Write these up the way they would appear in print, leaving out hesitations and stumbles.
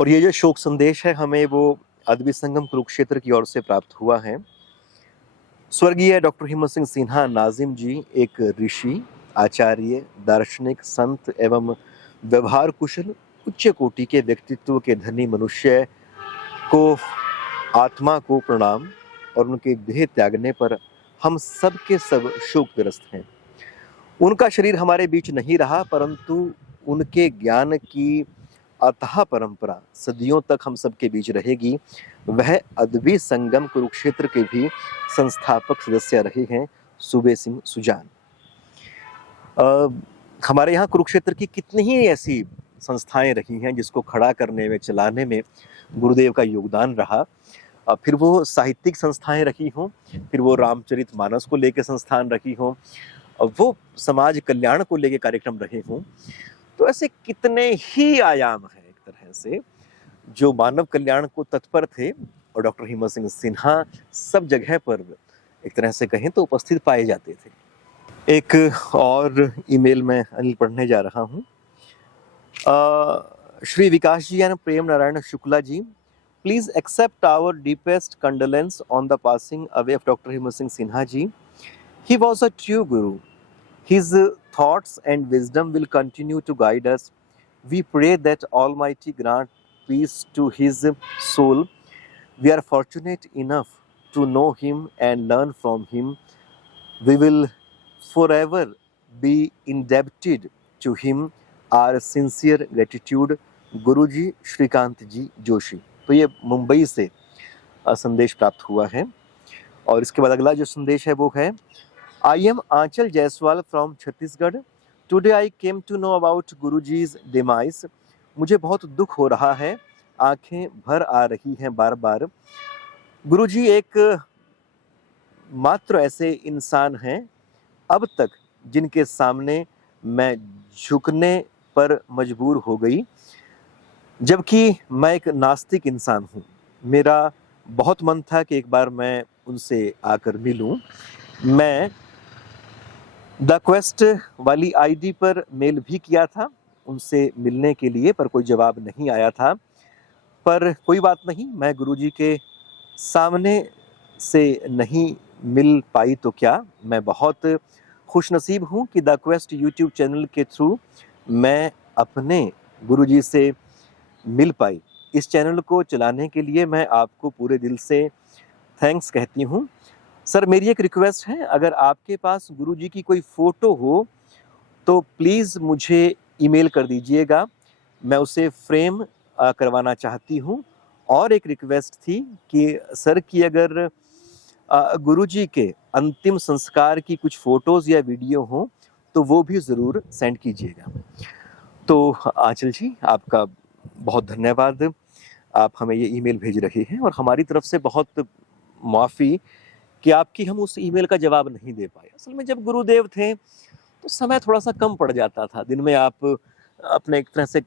और ये जो शोक संदेश है हमें वो अदबी संगम कुरुक्षेत्र की ओर से प्राप्त हुआ है। स्वर्गीय डॉक्टर हिम्मत सिंह सिन्हा नाजिम जी एक ऋषि, आचार्य, दार्शनिक, संत एवं व्यवहार कुशल उच्च कोटि के व्यक्तित्व के धनी मनुष्य को आत्मा को प्रणाम और उनके देह त्यागने पर हम सब के सब शोकग्रस्त हैं। उनका शरीर हमारे बीच नहीं रहा, परंतु उनके ज्ञान की अथाह परंपरा सदियों तक हम सबके बीच रहेगी। वह अदबी संगम कुरुक्षेत्र के भी संस्थापक सदस्य रहे हैं, सूबे सिंह सुजान। हमारे यहाँ कुरुक्षेत्र की कितनी ही ऐसी संस्थाएं रही हैं जिसको खड़ा करने में, चलाने में गुरुदेव का योगदान रहा। फिर वो साहित्यिक संस्थाएं रही हों, फिर वो रामचरितमानस को लेकर संस्थान रही हों, वो समाज कल्याण को लेकर कार्यक्रम रहे हों। तो ऐसे कितने ही आयाम हैं एक तरह से जो मानव कल्याण को तत्पर थे, और डॉक्टर हिम्मत सिंह सिन्हा सब जगह पर एक तरह से कहें तो उपस्थित पाए जाते थे। एक और ईमेल में अनिल पढ़ने जा रहा हूँ। Shri Vikas ji and Prem Narayan Shukla ji, please accept our deepest condolence on the passing away of doctor Himmat Singh Sinha ji. He was a true guru. His thoughts and wisdom will continue to guide us. We pray that Almighty grant peace to his soul. We are fortunate enough to know him and learn from him. We will forever be indebted to him. Our sincere gratitude. गुरुजी श्रीकांत जी जोशी। तो ये मुंबई से संदेश प्राप्त हुआ है। और इसके बाद अगला जो संदेश है वो है, I am Aanchal Jaiswal from Chhattisgarh. Today I came to know about Guruji's demise. मुझे बहुत दुख हो रहा है, आंखें भर आ रही हैं बार बार। गुरुजी एक मात्र ऐसे इंसान हैं अब तक जिनके सामने मैं झुकने पर मजबूर हो गई, जबकि मैं एक नास्तिक इंसान हूँ। मेरा बहुत मन था कि एक बार मैं उनसे आकर मिलूं। मैं द क्वेस्ट वाली आईडी पर मेल भी किया था उनसे मिलने के लिए, पर कोई जवाब नहीं आया था। पर कोई बात नहीं, मैं गुरुजी के सामने से नहीं मिल पाई तो क्या, मैं बहुत खुशनसीब हूँ कि द क्वेस्ट यूट्यूब चैनल के थ्रू मैं अपने गुरुजी से मिल पाई। इस चैनल को चलाने के लिए मैं आपको पूरे दिल से थैंक्स कहती हूँ। सर, मेरी एक रिक्वेस्ट है, अगर आपके पास गुरुजी की कोई फ़ोटो हो तो प्लीज़ मुझे ईमेल कर दीजिएगा, मैं उसे फ्रेम करवाना चाहती हूँ। और एक रिक्वेस्ट थी कि सर की अगर गुरुजी के अंतिम संस्कार की कुछ फ़ोटोज़ या वीडियो हो तो वो भी ज़रूर सेंड कीजिएगा। तो आंचल जी, आपका बहुत धन्यवाद, आप हमें ये ईमेल भेज रहे हैं, और हमारी तरफ से बहुत माफ़ी कि आपकी हम उस ईमेल का जवाब नहीं दे पाए। असल में जब गुरुदेव थे तो समय थोड़ा सा कम पड़ जाता था। दिन में आप अपने एक तरह से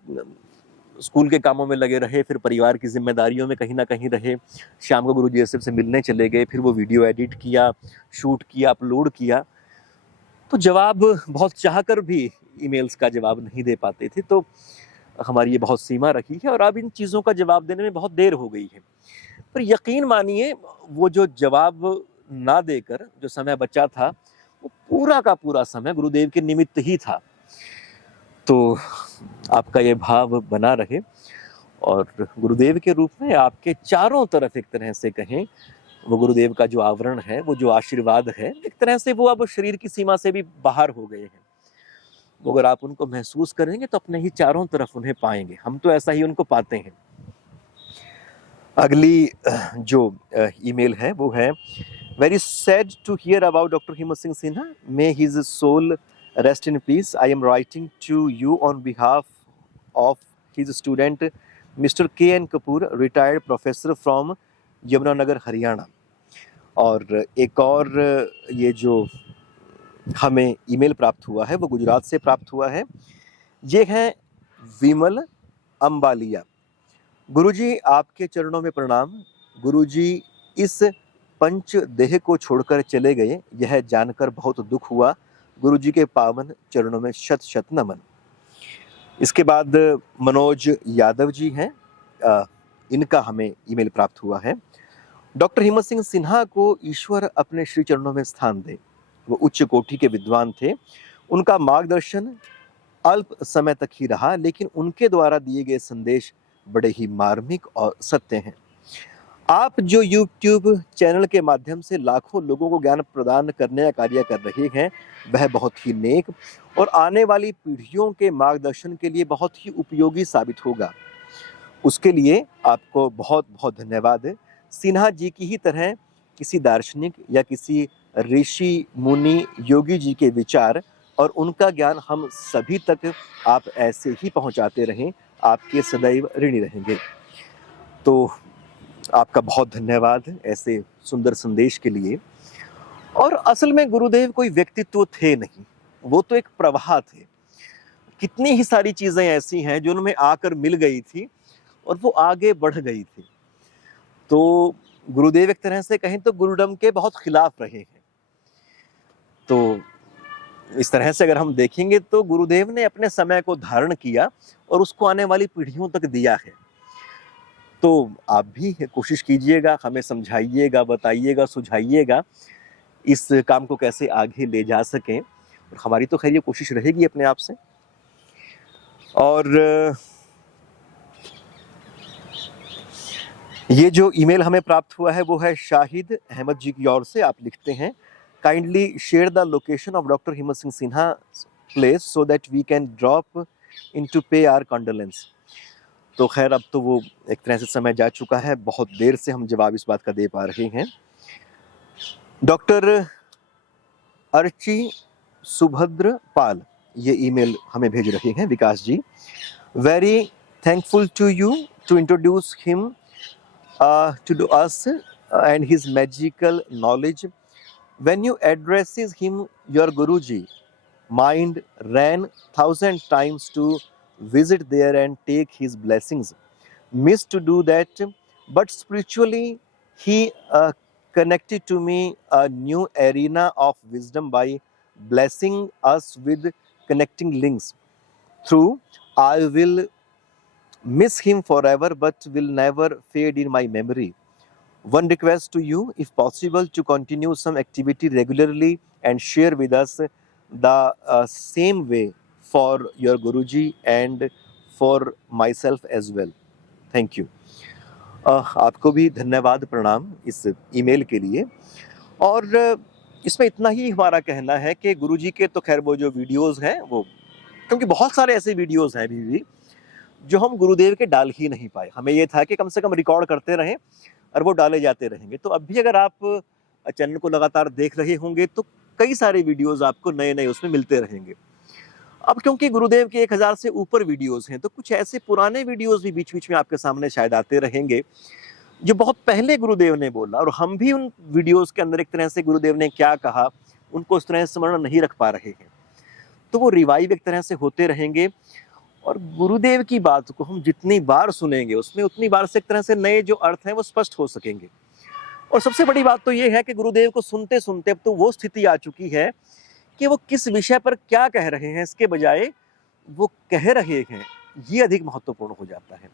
स्कूल के कामों में लगे रहे, फिर परिवार की जिम्मेदारियों में कहीं ना कहीं रहे, शाम को गुरुजी से मिलने चले गए, फिर वो वीडियो एडिट किया, शूट किया, अपलोड किया, तो जवाब बहुत चाहकर भी ईमेल्स का जवाब नहीं दे पाते थे। तो हमारी ये बहुत सीमा रखी है और अब इन चीज़ों का जवाब देने में बहुत देर हो गई है। पर यकीन मानिए, वो जो जवाब ना देकर जो समय बचा था वो पूरा का पूरा समय गुरुदेव के निमित्त ही था। तो आपका ये भाव बना रहे, और गुरुदेव के रूप में आपके चारों तरफ एक तरह से कहें, वो गुरुदेव का जो आवरण है, वो जो आशीर्वाद है, एक तरह से वो अब शरीर की सीमा से भी बाहर हो गए हैं। अगर आप उनको महसूस करेंगे तो अपने ही चारों तरफ उन्हें पाएंगे। हम तो ऐसा ही उनको पाते हैं। अगली जो ईमेल है वो है, very sad to hear about doctor Himmat Singh Sinha, may his soul rest in peace. I am writing to you on behalf of his student mister K N Kapoor, retired professor from Yamunanagar Haryana. और एक और ये जो हमें ईमेल प्राप्त हुआ है वो गुजरात से प्राप्त हुआ है। ये है विमल अंबालिया। गुरुजी, आपके चरणों में प्रणाम। गुरुजी इस पंच देह को छोड़कर चले गए, यह जानकर बहुत दुख हुआ। गुरुजी के पावन चरणों में शत शत नमन। इसके बाद मनोज यादव जी हैं, इनका हमें ईमेल प्राप्त हुआ है। डॉक्टर हिम्मत सिंह सिन्हा को ईश्वर अपने श्री चरणों में स्थान दे। वो उच्च कोटि के विद्वान थे। उनका मार्गदर्शन अल्प समय तक ही रहा, लेकिन उनके द्वारा दिए गए संदेश बड़े ही मार्मिक और सत्य हैं। आप जो यूट्यूब चैनल के माध्यम से लाखों लोगों को ज्ञान प्रदान करने का कार्य कर रहे हैं, वह बहुत ही नेक और आने वाली पीढ़ियों के मार्गदर्शन के लिए बहुत ही उपयोगी साबित होगा। उसके लिए आपको बहुत बहुत धन्यवाद। सिन्हा जी की ही तरह किसी दार्शनिक या किसी ऋषि मुनि योगी जी के विचार और उनका ज्ञान हम सभी तक आप ऐसे ही पहुंचाते रहें, आपके सदैव ऋणी रहेंगे। तो आपका बहुत धन्यवाद ऐसे सुंदर संदेश के लिए। और असल में गुरुदेव कोई व्यक्तित्व थे नहीं, वो तो एक प्रवाह थे। कितनी ही सारी चीजें ऐसी हैं जो उनमें आकर मिल गई थी और वो आगे बढ़ गई थी। तो गुरुदेव एक तरह से कहें तो गुरुडम के बहुत खिलाफ रहे हैं। तो इस तरह से अगर हम देखेंगे तो गुरुदेव ने अपने समय को धारण किया और उसको आने वाली पीढ़ियों तक दिया है। तो आप भी कोशिश कीजिएगा, हमें समझाइएगा, बताइएगा, सुझाइएगा इस काम को कैसे आगे ले जा सकें। और हमारी तो खैर ये कोशिश रहेगी अपने आप से। और ये जो ईमेल हमें प्राप्त हुआ है वो है शाहिद अहमद जी की ओर से। आप लिखते हैं, kindly share the location of doctor Himmat Singh Sinha place so that we can drop into pay our condolence. तो खैर अब तो वो एक तरह से समय जा चुका है, बहुत देर से हम जवाब इस बात का दे पा रहे हैं। डॉक्टर अर्ची सुभद्र पाल ये ईमेल हमें भेज रहे हैं, Vikas ji. Very thankful to you to introduce him to us and his magical knowledge. When you addresses him, your Guruji, mind ran 1,000 times to visit there and take his blessings. Missed to do that, but spiritually he connected to me a new arena of wisdom by blessing us with connecting links. Through I will miss him forever, but will never fade in my memory. One request to you, if possible, to continue some activity regularly and share with us the same way for your Guruji and for myself as well. Thank you. आपको भी धन्यवाद, प्रणाम इस email के लिए। और इसमें इतना ही हमारा कहना है कि गुरुजी के तो खैर वो जो वीडियोस हैं वो, क्योंकि बहुत सारे ऐसे वीडियोस हैं अभी भी जो हम गुरुदेव के डाल ही नहीं पाए। हमें ये था कि कम से कम रिकॉर्ड करते रहें और वो डाले जाते रहेंगे। तो अब भी अगर आप चैनल को लगातार देख रहे होंगे तो कई सारे वीडियोस आपको नए नए उसमें मिलते रहेंगे। अब क्योंकि गुरुदेव के 1000 से ऊपर वीडियोस हैं, तो कुछ ऐसे पुराने वीडियोस भी बीच बीच में आपके सामने शायद आते रहेंगे जो बहुत पहले गुरुदेव ने बोला, और हम भी उन वीडियोस के अंदर एक तरह से गुरुदेव ने क्या कहा उनको उस तरह से स्मरण नहीं रख पा रहे हैं। तो वो रिवाइव एक तरह से होते रहेंगे और गुरुदेव की बात को हम जितनी बार सुनेंगे उसमें उतनी बार से एक तरह से नए जो अर्थ हैं वो स्पष्ट हो सकेंगे। और सबसे बड़ी बात तो ये है कि गुरुदेव को सुनते सुनते अब तो वो स्थिति आ चुकी है कि वो किस विषय पर क्या कह रहे हैं इसके बजाय वो कह रहे हैं ये अधिक महत्वपूर्ण हो जाता है।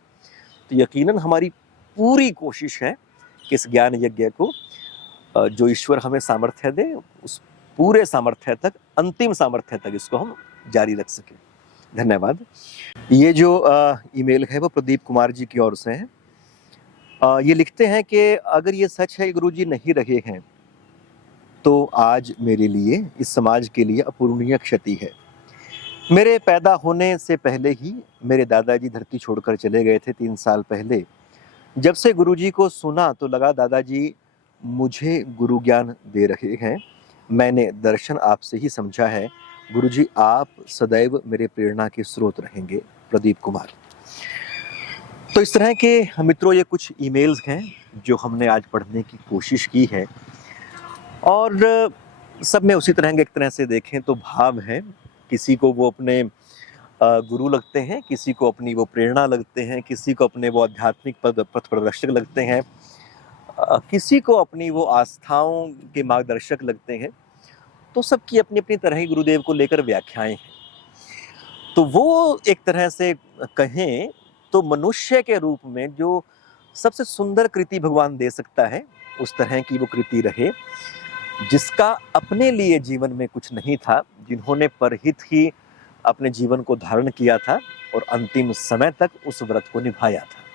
तो यकीनन हमारी पूरी कोशिश है कि इस ज्ञान यज्ञ को जो ईश्वर हमें सामर्थ्य दे उस पूरे सामर्थ्य तक, अंतिम सामर्थ्य तक इसको हम जारी रख सकें। धन्यवाद। ये जो ईमेल है वो प्रदीप कुमार जी की ओर से है। ये लिखते हैं कि अगर ये सच है गुरुजी नहीं रहे हैं तो आज मेरे लिए, इस समाज के लिए अपूरणीय क्षति है। मेरे पैदा होने से पहले ही मेरे दादाजी धरती छोड़कर चले गए थे 3 साल पहले। जब से गुरुजी को सुना तो लगा दादाजी मुझे गुरु ज्ञान दे रहे हैं। मैंने दर्शन आपसे ही समझा है। गुरुजी आप सदैव मेरे प्रेरणा के स्रोत रहेंगे। प्रदीप कुमार। तो इस तरह के मित्रों ये कुछ ईमेल्स हैं जो हमने आज पढ़ने की कोशिश की है और सब में उसी तरह के एक तरह से देखें तो भाव है। किसी को वो अपने गुरु लगते हैं, किसी को अपनी वो प्रेरणा लगते हैं, किसी को अपने वो आध्यात्मिक पथ प्रदर्शक लगते हैं, किसी को अपनी वो आस्थाओं के मार्गदर्शक लगते हैं। तो सबकी अपनी अपनी तरह ही गुरुदेव को लेकर व्याख्याएं हैं। तो वो एक तरह से कहें तो मनुष्य के रूप में जो सबसे सुंदर कृति भगवान दे सकता है, उस तरह की वो कृति रहे, जिसका अपने लिए जीवन में कुछ नहीं था, जिन्होंने परहित ही अपने जीवन को धारण किया था और अंतिम समय तक उस व्रत को निभाया था।